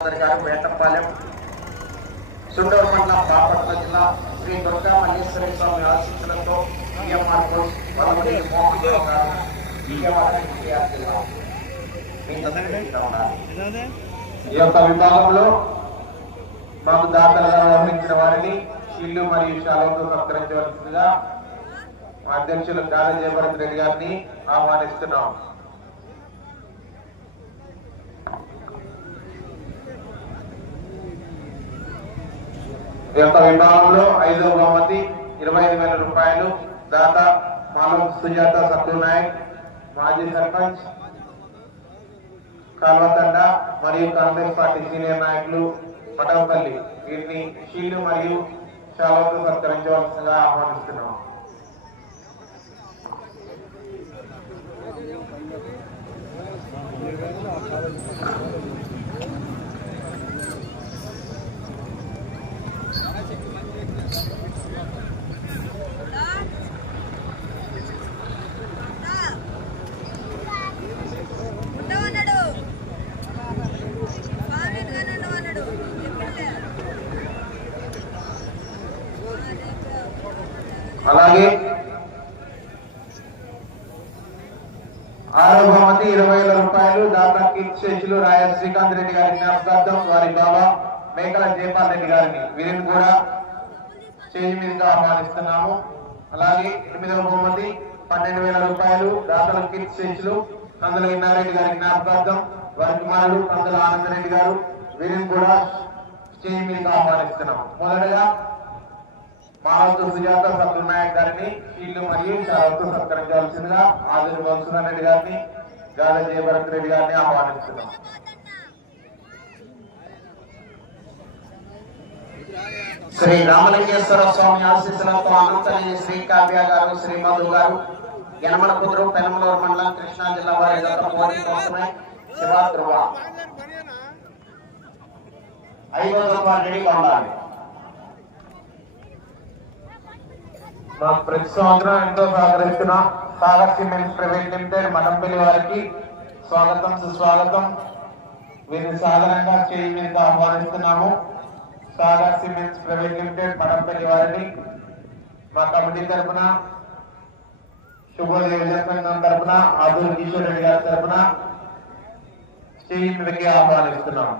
గారు వేటపాలెం సుండూరు మండలం బాపట్ల జిల్లా శ్రీ దుర్గా మల్లేశ్వరి స్వామి ఆశీస్సులతో ఈఎంఆర్ ఈ యొక్క విభాగంలో మాకు దాతలుగా వ్యవహరించిన వారిని ఇల్లు మరియు శాలతో సత్కరించవలసిందిగా అధ్యక్షులు గాలి జయభరత్ రెడ్డి గారిని ఆహ్వానిస్తున్నాం. యొక్క విభాగంలో ఐదవ బహుమతి ఇరవై ఐదు వేల రూపాయలు. దాత మానవ సుజాత సత్యనాయక్ మాజీ సర్పంచ్ కాల్వతండ మరియు కాంగ్రెస్ పార్టీ సీనియర్ నాయకులు పటవపల్లి వీరిని షీల్డ్ మరియు శాలతో సత్కరించవలసిందిగా ఆహ్వానిస్తున్నాం. ఉండవన్నాడు బాగా ఉండవన్నాడు ఎప్పుడులే అలాగే ఆరో బహుమతి ఇరవై వేల రూపాయలు డాక్టర్ కీర్తి శేషులు రాయల్ శ్రీకాంత్ రెడ్డి గారి జ్ఞాపకార్థం వారి బాబా మేకల జయపాల్ రెడ్డి గారిని వీరిని కూడా స్టేజ్ మీదుగా ఆహ్వానిస్తున్నాము. అలాగే ఎనిమిదవ బహుమతి పన్నెండు వేల రూపాయలు డాక్టర్ కీర్తి శేషులు కందుల ఇన్నారెడ్డి గారి జ్ఞాపకార్థం వారి కుమారుడు కందుల ఆనందరెడ్డి గారు వీరిని కూడా స్టేజ్ మీదుగా ఆహ్వానిస్తున్నాము. మొదటగా మానవత సుజాత సత్యనాయక్ గారిని ఇల్లు మరియు శాలతో సత్కరించవలసిందిగా ఆదిరి మధుసూదన్ రెడ్డి గారిని గాల జయభరత్ రెడ్డి గారిని ఆహ్వానిస్తున్నాం. శ్రీ రామలింగేశ్వర స్వామి ఆశీస్సులతో అనంతరి శ్రీ కావ్య గారు శ్రీ మధు గారు యనమల కుదురు పెనమలూరు మండలం కృష్ణా జిల్లా వారి గత పోటీ కోసమే శివ ఐదు వందల రూపాయలు రెడీగా ఉండాలి మాకు ప్రతి సంవత్సరం ఎంతో సహకరిస్తున్న. Sagar cement private limited Manampalli వారికి స్వాగతం సుస్వాగతం. వీరిని సాధారణంగా చేయి మీద ఆహ్వానిస్తున్నాము. Sagar cements private limited Manampalli వారిని. మా కమిటీ తరఫున శుభోదయ సంఘం తరఫున ఆదూరు కిషోర్ రెడ్డి గారి తరఫున చేయి మీదకి ఆహ్వానిస్తున్నాం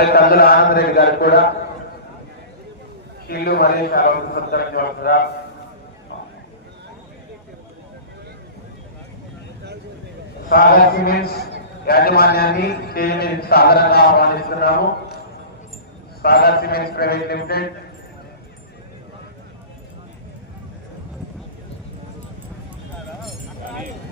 అలాగే కందుల ఆనందరెడ్డి గారు కూడా ఇల్లు మరియు చాలా సత్కరించవలసిందిగా సాగర్ సిమెంట్స్ యాజమాన్యాన్ని స్టేజ్ సాధారణంగా ఆహ్వానిస్తున్నాము. Sagar cements private limited. Thank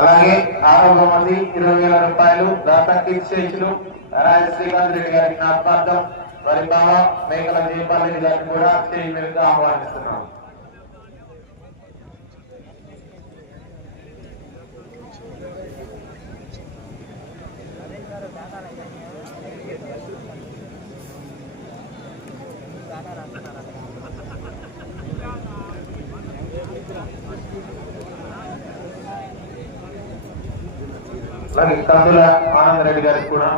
అలాగే ఆరోగ్య మంది ఇరవై వేల రూపాయలు దాతా కీర్తిశేషులు నారాయణ శ్రీకాంత్ రెడ్డి గారి జ్ఞాపకార్థం వారి బావ మేకల జయపాల్ రెడ్డి గారిని కూడా స్టేజ్ మీదుగా ఆహ్వానిస్తున్నాం. అలాగే కందుల ఆనందరెడ్డి గారికి కూడా.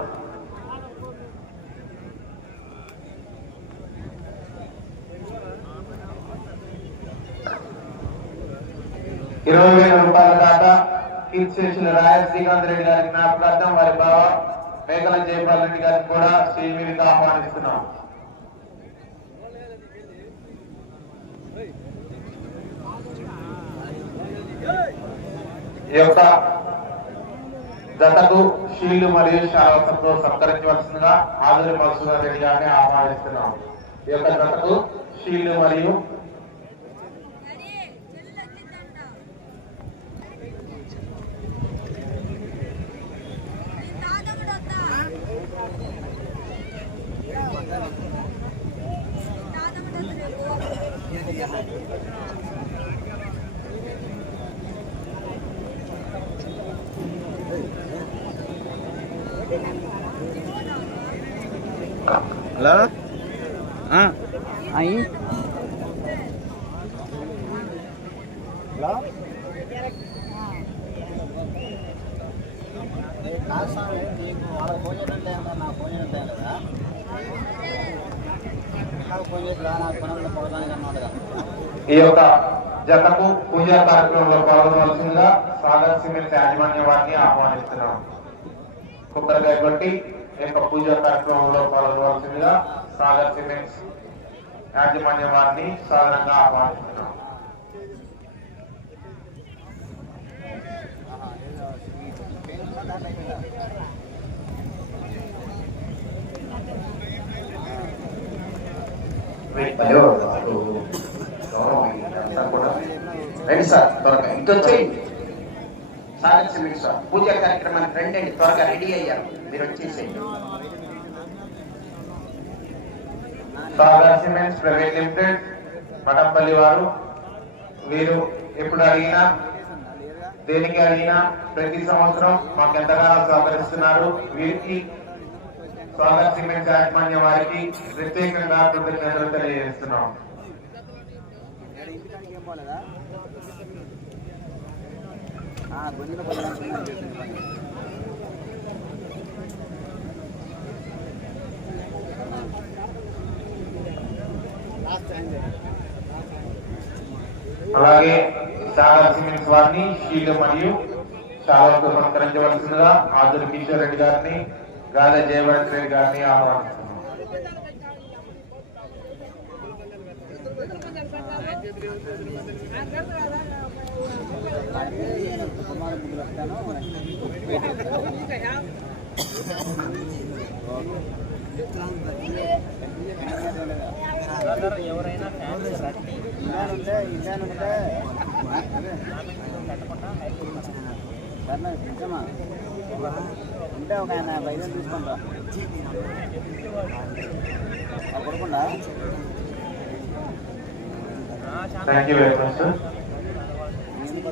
ఇరవై వేల రూపాయల దాకా కిత్ చేసిన రాయల్ శ్రీకాంత్ రెడ్డి గారికి జ్ఞాపకార్థం వారి బావ మేకల జయపాల్ రెడ్డి గారికి కూడా స్టేజ్ మీదకి ఆహ్వానిస్తున్నాం. ఈ యొక్క జతకు షీల్డ్ మరియు శాలతో సత్కరించవలసిందిగా ఆదురి మధుసూదన్ రెడ్డి గారిని ఆహ్వానిస్తున్నాం ఈ యొక్క జతకు షీల్డ్ మరియు అన్నాడు కదా ఈ యొక్క జతకు పూజా కార్యక్రమంలో పాల్గొనవలసిందిగా సాగర్ సిమెంట్ యాజమాన్య వారిని ఆహ్వానిస్తున్నాం. కొబ్బరికాయ కొట్టి ఈ యొక్క పూజా కార్యక్రమంలో పాల్గొనవలసిందిగా సాగర్ సిమెంట్స్ యాజమాన్య వారిని సాధారణంగా ఆహ్వానిస్తున్నాం. రండి సార్ త్వరగా. ఇటు సాగర్ సిమెంట్ పూజా కార్యక్రమానికి రండి అండి త్వరగా రెడీ అయ్యారు. మీరు వచ్చేసేయండి. Sagar cements private limited Mathampalli వారు వీరు ఎప్పుడు అడిగినా దేనికి అడిగినా ప్రతి సంవత్సరం మాకు ఎంతగానో సహకరిస్తున్నారు. వీరికి సాగర్ సిమెంట్స్ యాజమాన్య వారికి ప్రత్యేకంగా కృతజ్ఞతలు తెలియజేస్తున్నాం. అలాగే సాగర్ సిమెంట్స్ వారిని షీల్డ్ మరియు శాలతో సత్కరించవలసిందిగా ఆదురు కిషోర్ రెడ్డి గారిని గాలి జయవర్ధన్ రెడ్డి గారిని ఆహ్వానిస్తున్నాం. కుమార ముగ్గులు వస్తాను ఎవరైనా ఉంటే నిజమా ఉంటే ఒక ఆయన వైద్యం తీసుకుంటా కొడుకుండా thank you very much sir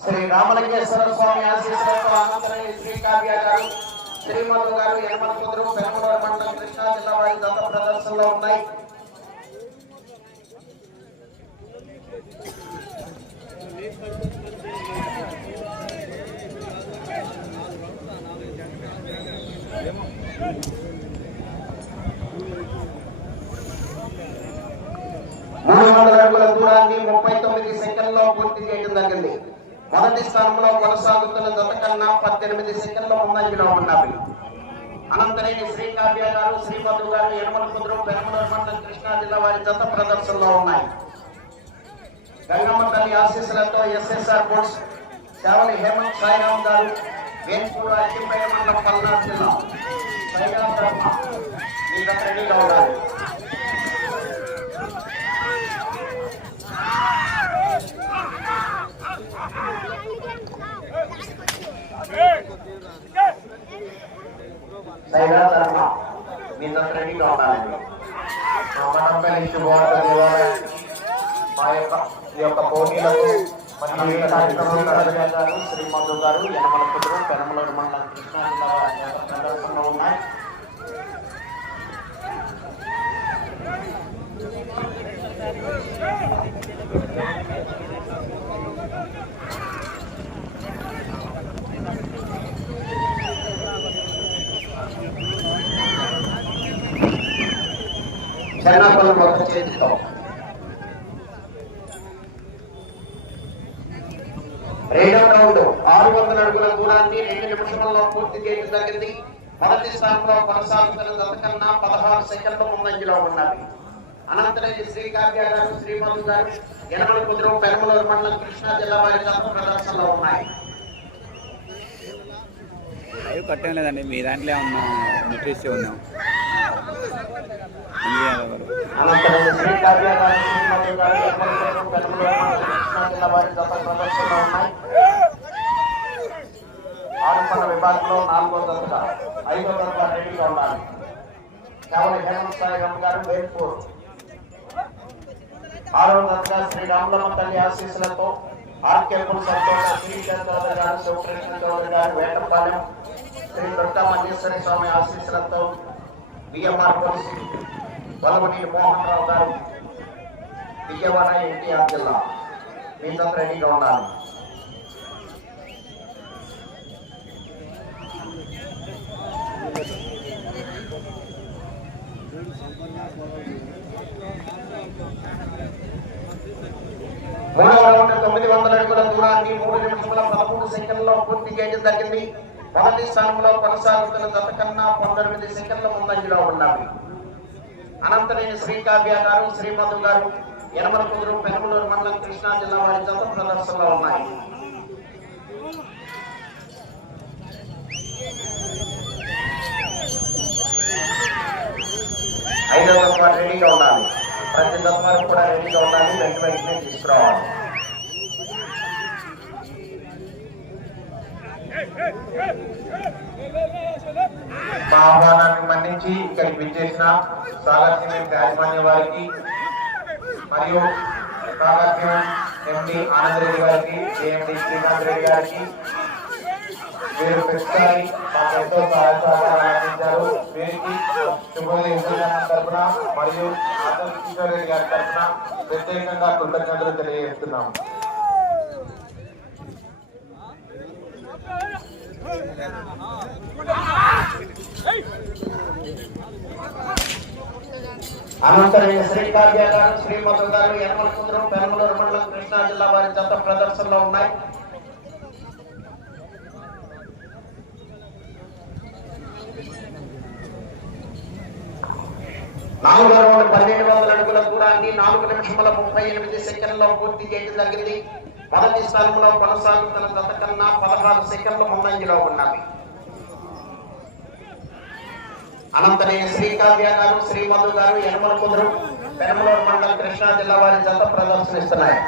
Shri Ramalingeswara Swamy ఆశీస్సులతో అనంతరం శ్రీ కావ్య గారు శ్రీమధు గారు యనమల పెనమలూరు మండలం కృష్ణా జిల్లా వారి దత్త ప్రదర్శనలో ఉన్నాయి. మూడు వందల అడుగుల దూరాన్ని ముప్పై తొమ్మిది సెకండ్లో పూర్తి చేయడం జరిగింది. మొదటి స్థానంలో కొనసాగుతున్న జత కన్నా పద్దెనిమిది సెకండ్ల ముందంజలో ఉన్నవి అనంతరేని శ్రీ కావ్య గారు శ్రీమధు గారు యనమల కుదురు పెనమలూరు మండలం కృష్ణా జిల్లా వారి జత ప్రదర్శనలో ఉన్నాయి. గంగమ్మ తల్లి ఆశీస్సులతో ఎస్ఎస్ఆర్ బోర్డ్స్ సేవలి హేమంత్ సాయిరామ్ గారు వేన్పూర్ అక్కింపేట మండలం పల్నాడు జిల్లా సాయిరామ్ బ్రహ్మ మీ రెడీగా ఉండాలి సైరా ధర్మ మీ రెడీగా ఉండాలండి మఠంపల్లి మా యొక్క యొక్క పోటీలకు మరియు ఈ కార్యక్రమం గారు శ్రీమధు గారు యనమల కుదురు పెనమలూరు మండలం కృష్ణా జిల్లా వారి జత ప్రదర్శనలో ఉన్నాయి చెన్నాపల్లి ఒక చేతితో రెండవ రౌండ్ ఆరు వందల అడుగుల దూరాన్ని రెండు నిమిషంలో పూర్తి చేయడం జరిగింది మొదటి స్థానంలో కొనసాగుతున్న జత కన్నా పదహారు సెకండ్ల ముందంజలో ఉన్నది. అనంతరెడ్డి శ్రీకావ్య గారు శ్రీమధు గారు ఎనమల కుదురు పెరమలూరు మండలం కృష్ణా జిల్లా వారి ప్రదర్శనలో ఉన్నాయి. లైవ్ కట్టేం లేదండి. మీ దాంట్లో ఉన్న ఉన్నాం అనంతరం శ్రీకావ్య గారు శ్రీమధు గారు ఎనమల కుదురు పెరమలూరు మండలం కృష్ణా జిల్లా వారి జత ప్రదర్శనలో ఉన్నాయి. విభాగంలో నాలుగో జతగా ఐదో జత రెడీగా ఉండాలి కేవలం హేమంత్ సాయిరామ్ గారు వేల్పూర్. ఆరో జతగా శ్రీ రామలమ్మ తల్లి ఆశీస్సులతో ఆర్కేపూర్ సంతోష శ్రీకాంత్ చౌదరి గారు శివకృష్ణ చౌదరి గారు వేటపాలెం శ్రీ దుర్గా మల్లేశ్వరి స్వామి ఆశీస్సులతో బిఎంఆర్ పోలీసు వలవని మోహన్ రావు గారు విజయవాడ ఎన్టీఆర్ జిల్లా. మీతో రెడీగా ఉండాలి. మూడవ రౌండ్ తొమ్మిది వందల అడుగుల దూరాన్ని మూడు నిమిషముల పదమూడు సెకండ్లో పూర్తి చేయడం జరిగింది మొదటి స్థానంలో కొనసాగుతున్న గత కన్నా పంతొమ్మిది సెకండ్ల ముందంజలో ఉన్నవి అనంతరేని శ్రీకావ్య గారు శ్రీమధు గారు యనమల కుదురు పెనమలూరు మండలం కృష్ణా జిల్లా వారి జత ప్రదర్శనలో ఉన్నాయి ఐదవ రెడీగా ఉండాలి. ప్రతి తత్వానికి కూడా రెడీగా ఉండాలి వెంట వెంటనే తీసుకురావాలి. మా ఆహ్వానాన్ని మన్నించి ఇక్కడికి విచ్చేసిన సాగర్యం యాజమాన్య వారికి మరియు సాగర్యం ఎండి ఆనంద్ రెడ్డి గారికి ఏఎండి శ్రీకాంత్ రెడ్డి గారికి వీరు ప్రతిసారి ఎంతో సహకారాలు అందించారు వీరికి శుభోదయం తరఫున మరియు ఆనంద్ కిషోర్ రెడ్డి గారి తరఫున ప్రత్యేకంగా కృతజ్ఞతలు తెలియజేస్తున్నాము అనంతరం శ్రీకావ్య గారు శ్రీమధు గారు యనమల కుదురు పెనమలూరు మండలం కృష్ణా జిల్లా వారి జత ప్రదర్శనలో ఉన్నాయి. నాలుగు వందల పన్నెండు వందల అడుగుల దూరాన్ని నాలుగు నిమిషముల ముప్పై ఎనిమిది సెకండ్లో పూర్తి చేయడం జరిగింది. మొదటి స్థానంలో కొనసాగుతున్న గత కన్నా పదహారు సెకండ్ల ముందంజలో ఉన్నవి. అనంతరే శ్రీకావ్య గారు శ్రీమధు గారు యనమల కుదురు పెనమలూరు మండలం కృష్ణా జిల్లా వారి జత ప్రదర్శనిస్తున్నాయి.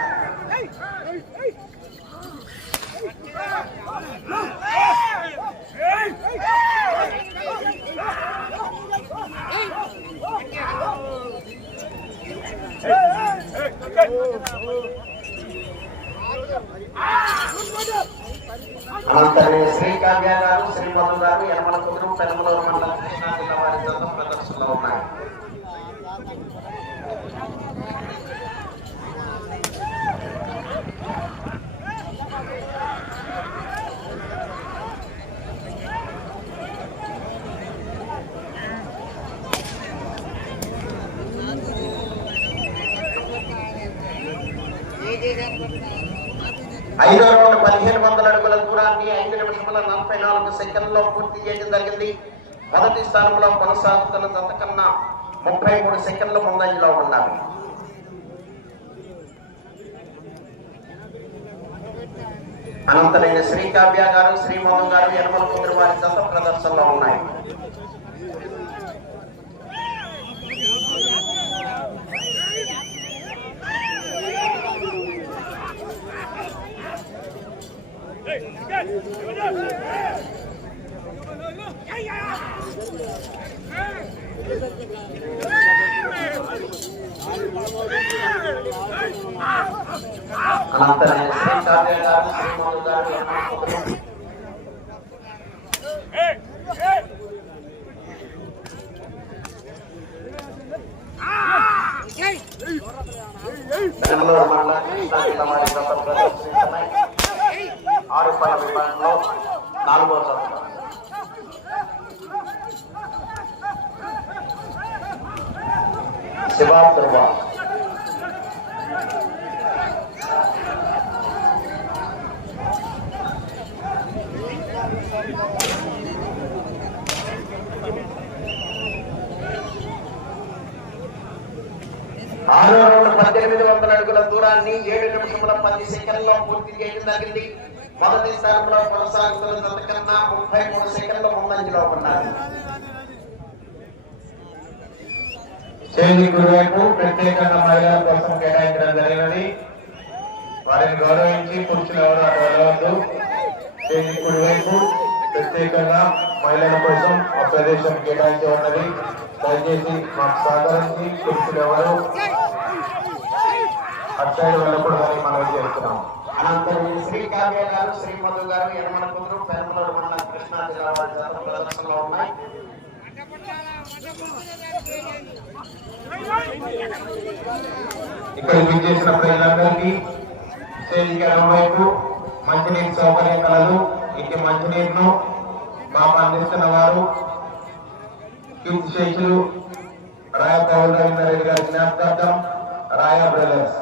అనంతరం శ్రీకావ్య గారు శ్రీమధు గారు యనమల కుదురు పెనమలూరు మండలం కృష్ణా జిల్లా వారి ప్రదర్శనలో ఉన్నాయి ఐదో రౌండ్ పదిహేను వందల అడుగుల దూరాన్ని ఐదు నిమిషముల నలభై నాలుగు సెకండ్లో పూర్తి చేయడం జరిగింది మొదటి స్థానంలో కొనసాగుతున్న జతకన్నా ముప్పై మూడు సెకండ్ల ముందంజలో ఉన్నారు అనంతరైన శ్రీకావ్య గారు శ్రీమోహన్ గారు యనమల కుదురు వారి జత ప్రదర్శనలో ఉన్నాయి అనంతరైన శ్రీకావ్య గారు శ్రీమోహన్ గారు బెంగళూరు మండలం కృష్ణా జిల్లా వారి జత ప్రదర్శిస్తున్నాయి ఆరు పల్ల విభాగంలో నాలుగో జత శివా దుర్వ ఆరో రౌండ్ పద్దెనిమిది వందల అడుగుల దూరాన్ని ఏడు నిమిషముల పది సెకండ్లో పూర్తి చేయడం జరిగింది. మొదటి స్థానంలో కొనసాగుతున్న కన్నా ముప్పై మూడు సెకండ్ల ముందంజలో ఉన్నారు. చేతి కుడివైపు ప్రత్యేకంగా మహిళల కోసం కేటాయించడం జరిగినది. వారిని గౌరవించి పురుషులు ఎవరు అటు వెళ్ళవద్దు. చేతి కుడివైపు ప్రత్యేకంగా మహిళల కోసం ఆ ప్రదేశం కేటాయించబడినది దయచేసి మాకు సహకరించి పురుషులు ఎవరు అటు సైడ్ వెళ్ళకూడదని మనం చేస్తున్నాం అనంతరం శ్రీ కావ్య గారు శ్రీమధు గారు యనమల కుదురు పెరమలూరు మండలం కృష్ణా జిల్లా వారి ప్రదర్శనలో ఉన్నాయి. ఇక్కడ విచ్చేసిన ప్రజలందరికీ స్టేజ్కి వైపు మంచినీటి సౌకర్యం కలదు ఇంటి మంచినీరును మాకు అందిస్తున్న వారు క్యూ శేషులు రాయ పౌల్ రవీంద్ర రెడ్డి గారి జ్ఞాపకార్థం రాయ బ్రదర్స్.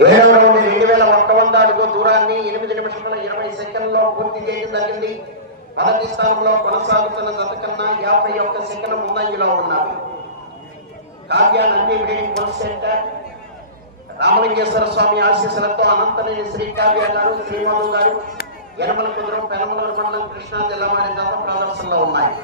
ఏడవ రౌండ్ రెండు వేల ఒక్క వంద అడుగు దూరాన్ని ఎనిమిది నిమిషముల ఇరవై సెకండ్లో పూర్తి చేయడం జరిగింది. మొదటి స్థానంలో కొనసాగుతున్న జత కన్నా యాభై ఒక్క సెకండ్ ముందంజలో ఉన్నారు Kavya Nandi breeding bull centre Ramalingeswara Swamy ఆశీస్సులతో అనంతలేని శ్రీ కావ్య గారు శ్రీమధు గారు యనమల కుదురం పెనమలూరు మండలం కృష్ణా జిల్లా వారి జత ప్రదర్శనలో ఉన్నాయి.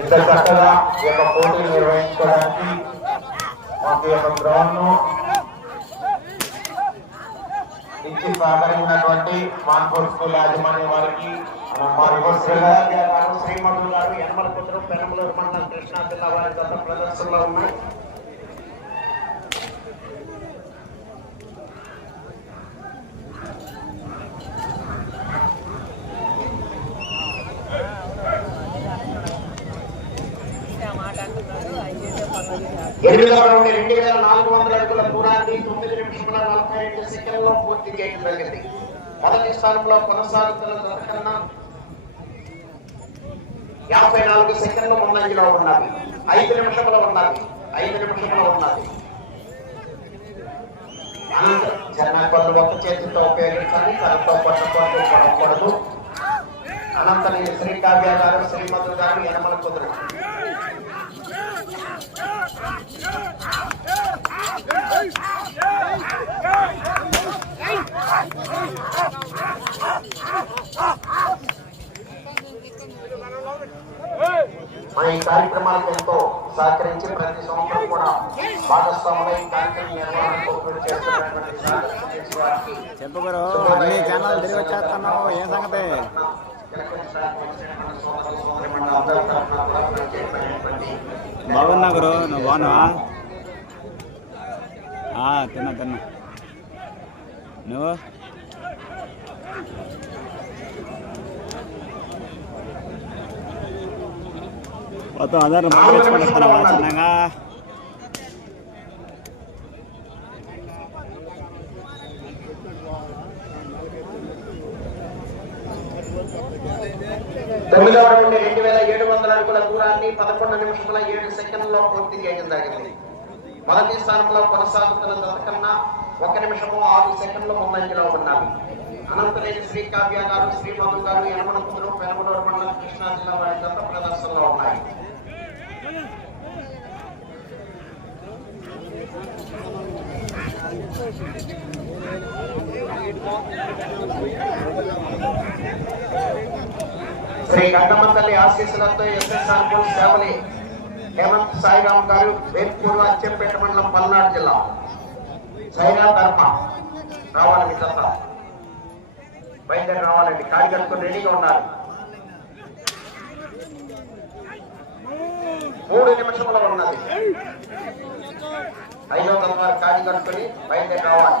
ఇంత చక్కగా ఈ యొక్క పోటీ నిర్వహించడానికి మాకు ఈ యొక్క గ్రౌండ్ను ఇచ్చి సహకరించినటువంటి మాన్పూర్ స్కూల్ యాజమాన్యం వారికి మాన్పూర్ గారు శ్రీమధు గారు యనమల కుదురు పెనమలూరు మండలం కృష్ణా జిల్లా వారి గత ప్రదర్శనలో ఉన్నాయి. ఎనిమిదవ రౌండ్ రెండు వేల నాలుగు వందల అడుగుల దూరాన్ని తొమ్మిది నిమిషముల నలభై ఐదు సెకండ్లో పూర్తి చేయడం జరిగింది. మొదటి స్థానంలో కొనసాగుతున్న జత యాభై నాలుగు సెకండ్లు ముందంజలో ఉన్నది. ఐదు నిమిషముల ఉన్నది. ఐదు నిమిషముల ఉన్నది. అనంతరం ఒక చేతితో ఉపయోగించాలి తనతో పట్టుకోవడం పడకూడదు అనంతరం శ్రీ కావ్య గారు శ్రీమధు గారు యనమల కుదురు. మరి ఈ కార్యక్రమాలకు ఎంతో సహకరించి ప్రతి సంవత్సరం కూడా భాగస్వాములై ఈ కార్యక్రమం నిర్వహణకు కృషి చేస్తున్నటువంటి సాగర్ వారికి చెప్పు గురు అన్ని ఛానల్ తిరిగి వచ్చేస్తున్నావు ఏం సంగతి బాగున్నా గురు నువ్వు బాగున్నావా ఆ, తిన్నా తిన్నా నువ్వు మొత్తం అందరూ పంపించుకొని వస్తున్నావా చిన్నగా పదకొండు నిమిషాల ఏడు సెకండ్లలో పూర్తి చేయడం జరిగింది. మొదటి స్థానంలో కొనసాగుతున్న జత కన్నా ఒక నిమిషము ఆరు సెకండ్ల ముందంజలో ఉన్నారు. అనంతరేని శ్రీ కావ్య గారు శ్రీ గారు యనమల కుదురు పెనమలూరు మండలం కృష్ణా జిల్లా వారి గత ప్రదర్శనలో ఉన్నాయి. శ్రీ గంగమ్మ తల్లి ఆశీస్సులతో ఎస్ఎస్ఆర్ గ్రూప్ హేమంత్ సాయిరామ్ గారు వేర్పూర్ అచ్చంపేట మండలం పల్నాడు జిల్లా సైరా ధర్మ రావాలి మీకంతా బయలుదేరి రావాలండి. కాడి రెడీగా ఉన్నారు. మూడు నిమిషముల ఉన్నది. ఐదో తరవారు కాడి కట్టుకుని బయలుదేరి రావాలి.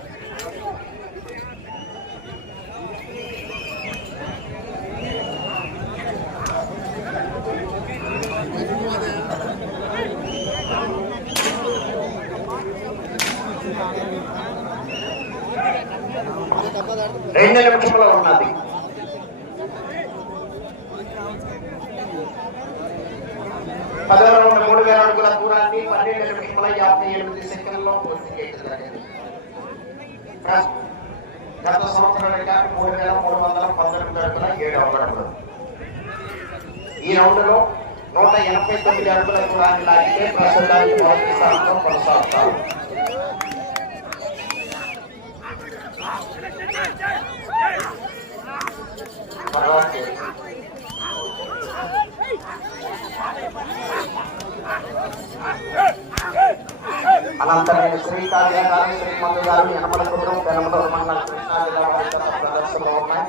రెండు నిమిషంలో ఉన్నది. పదహారు రౌండ్ మూడు వేల అడుగుల దూరాన్ని పన్నెండు నిమిషముల యాభై ఎనిమిది సెకండ్లో పూర్తి చేయడం జరిగింది. గత సంవత్సరం మూడు వేల మూడు వందల పంతొమ్మిది అడుగుల ఏడు అడుగులు ఈ రౌండ్లో నూట ఎనభై తొమ్మిది అడుగుల దూరాన్ని లాగితే ప్రస్తుతానికి మొదటి స్థానంలో కొనసాగుతారు. అనంతరం శ్రీకాళి గారు శ్రీమంతు గారు యనమల కుటుంబం పెనమలూరు మండల కృష్ణా జిల్లా వారి ప్రదర్శనలో ఉన్నాయి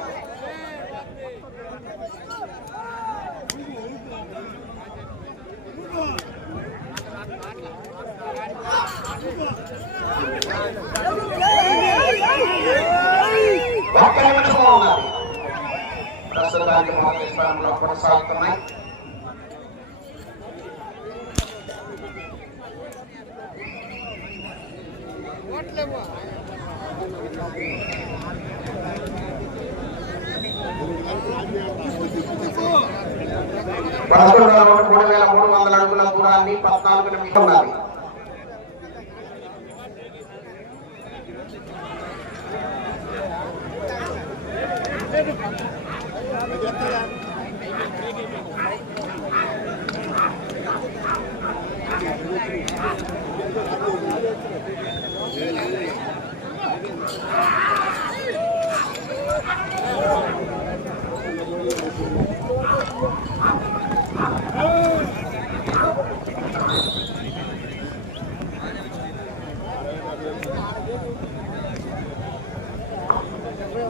ఒక్క నిమిషంలో ఉన్నది ప్రస్తుతానికి మొదటి స్థానంలో కొనసాగుతున్నాయి పదకొండవ మూడు వేల మూడు వందల అడుగుల దూరాన్ని పద్నాలుగు నిమిషం ఉన్నది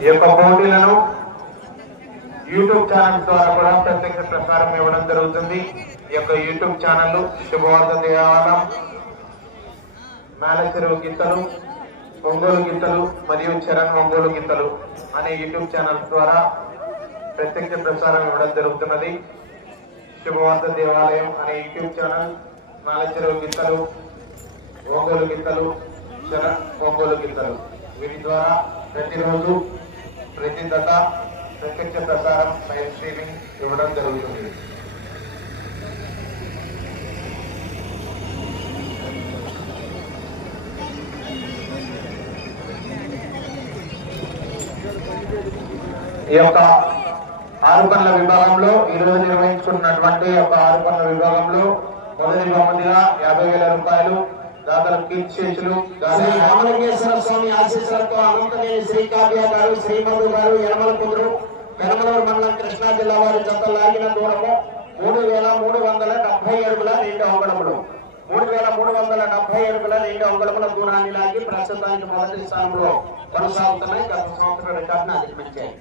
ఈ యొక్క పోటీలను యూట్యూబ్ ఛానల్ ద్వారా కూడా ప్రత్యక్ష ప్రసారం ఇవ్వడం జరుగుతుంది. ఈ యొక్క యూట్యూబ్ ఛానల్ శుభవార్త దేవాలయం మేళచెరువు గీతలు ఒంగోలు గీతలు మరియు చరణ్ ఒంగోలు గీతలు అనే యూట్యూబ్ ఛానల్స్ ద్వారా ప్రత్యక్ష ప్రసారం ఇవ్వడం జరుగుతున్నది. శుభవార్త దేవాలయం అనే యూట్యూబ్ ఛానల్ మేళచెరువు గీతలు ఒంగోలు గీతలు చరణ్ ఒంగోలు గీతలు వీటి ద్వారా ప్రతిరోజు ప్రతి దశ ప్రత్యక్ష ప్రసారం లైవ్ స్ట్రీమింగ్ ఇవ్వడం జరుగుతుంది. ఈ యొక్క ఆరు పనుల విభాగంలో ఈ రోజు నిర్వహించుకున్నటువంటి యొక్క ఆరు పనుల విభాగంలో మొదటి బహుమతిగా యాభై వేల రూపాయలు దాతలు కీర్తిశేషులు శ్రీ రామలింగేశ్వర స్వామి ఆశీస్సులతో అనంతనేని శ్రీ కావ్య గారు శ్రీమధు గారు యనమల కుదురు పెనమలూరు మండలం కృష్ణా జిల్లా వారి జత లాగిన దూరము మూడు వేల మూడు వందల డెబ్బై అడుగుల రెండు అంగుళములు. మూడు వేల మూడు వందల డెబ్బై అడుగుల రెండు అంగుళముల దూరాన్ని లాగి ప్రస్తుతానికి మొదటి స్థానంలో కొనసాగుతున్నాయి గత సంవత్సరం రికార్డును అధిగమించాయి.